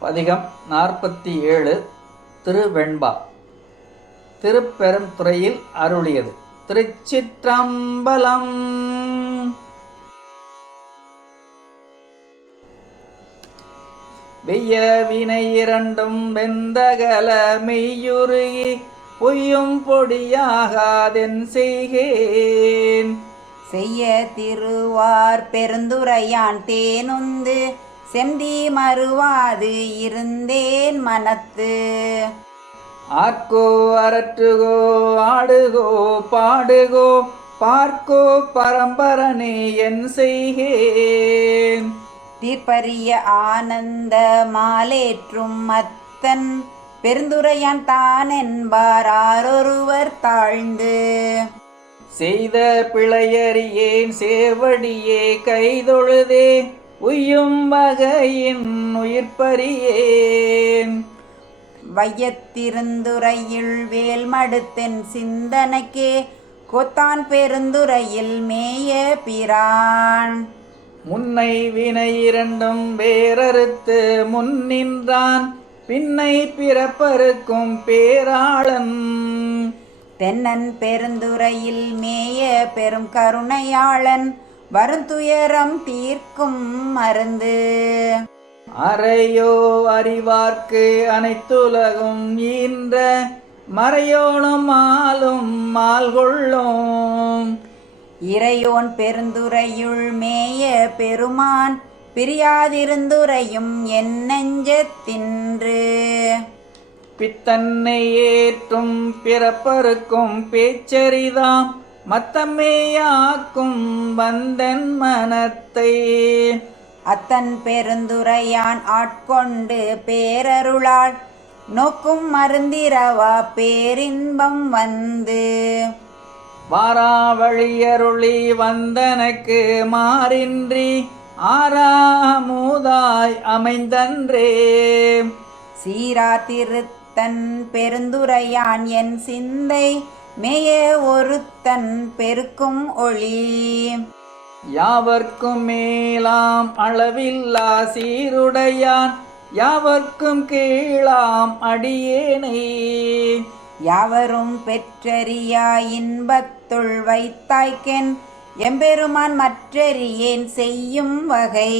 பதிகம் நாற்பத்தி ஏழு திருவெண்பா. திருப்பெருந்துறையில் அருளியது. திருச்சிற்றம்பலம். வெய்ய வினை இரண்டும் வெந்தகல மெய்யுருகி பொய்யும் பொடியாகாதென் செய்கேன். செய்ய திருவார் பெருந்துரையான் தேனுந்து செந்தி மறுவாது இருந்தேன் மனத்து. ஆர்க்கோ அரற்றுகோ ஆடுகோ பாடுகோ பார்க்கோ பரம்பரனே என் செய்கேன். தீர்ப்பரிய ஆனந்த மாலேற்றும் அத்தன் பெருந்துரையான் தான் என்பார் ஆரொருவர் தாழ்ந்து. செய்த பிழையறியேன் சேவடியே கைதொழுதே உய்யும் வகையின் உயிர்ப்பறியேன் வையத்திருந்துரையில் வேல் மடுத்தென் சிந்தனைக்கே கொத்தான் பெருந்துரையில் மேய பிரான். முன்னை வினை இரண்டும் வேறறுத்து முன்னின்றான் பின்னை பிறப்பருக்கும் பேராளன். தென்னன் பெருந்துரையில் மேய பெரும் கருணையாளன். வருந்துயரம் தீர்க்கும் மருந்து. அறையோ அறிவார்க்கு அனைத்துலகும் ஈன்ற மறையோனும் ஆளும் மால்கொள்ளும் இறையோன் பெருந்துரையுள் மேய பெருமான் பிரியாதிருந்துரையும் என் நெஞ்சத்தின்று பித்தன்னை ஏற்றும் பிறப்பருக்கும் பேச்சரிதாம் மத்தமேயாக்கும் வந்தன் மனத்தை. அத்தன் பெருந்துரையான் ஆட்கொண்டு பேரருளால் நோக்கும் மருந்திரவா பேரின்பம் வந்து. வாராவழியருளி வந்தனக்கு மாறின்றி ஆறாமுதாய் அமைந்தன்றே. சீரா திருத்தன் பெருந்துரையான் என் சிந்தை மேய ஒருத்தன் பெருக்கும் ஒளி. யாவர்க்கும் மேலாம் அளவில்லா சீருடையான் யாவர்க்கும் கீழாம் அடியேனை. யாவரும் பெற்றறியா இன்பத்துள் வைத்தாய்க்கென் எம்பெருமான் மற்றறியேன் செய்யும் வகை.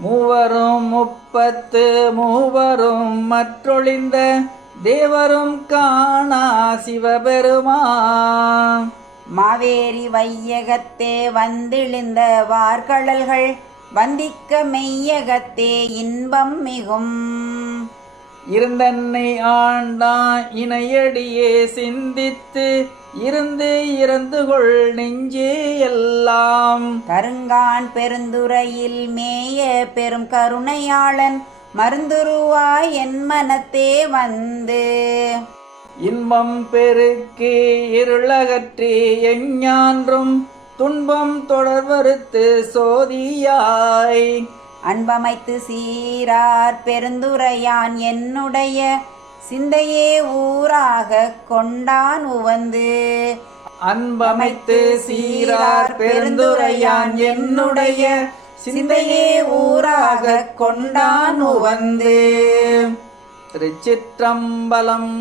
மூவரும் முப்பத்து மூவரும் மற்றொழிந்த தேவரும் காணா சிவபெருமான். மாவேரி வையகத்தே வந்திழிந்த வார்கடல்கள் வந்திக்க மெய்யகத்தே இன்பம் மிகும். இருந்தன்னை ஆண்டான் இணையடியே சிந்தித்து இருந்து இறந்து கொள் நெஞ்சே எல்லாம். கருங்கான் பெருந்துரையில் மேய பெரும் கருணையாளன் மருந்துருவாய் என் மனத்தே வந்து. இன்பம் பெருக்கி இருளகற்றி எஞ்ஞான்றும் துன்பம் தொடர்வறுத்து சோதியாய். அன்பமைத்து சீரார் பெருந்துரையான் என்னுடைய சிந்தையே ஊராக கொண்டான் உவந்து. அன்பமைத்து சீரார் பெருந்துரையான் என்னுடைய சிந்தையே ஊராக கொண்டான் வந்து திருச்சிற்றம்பலம்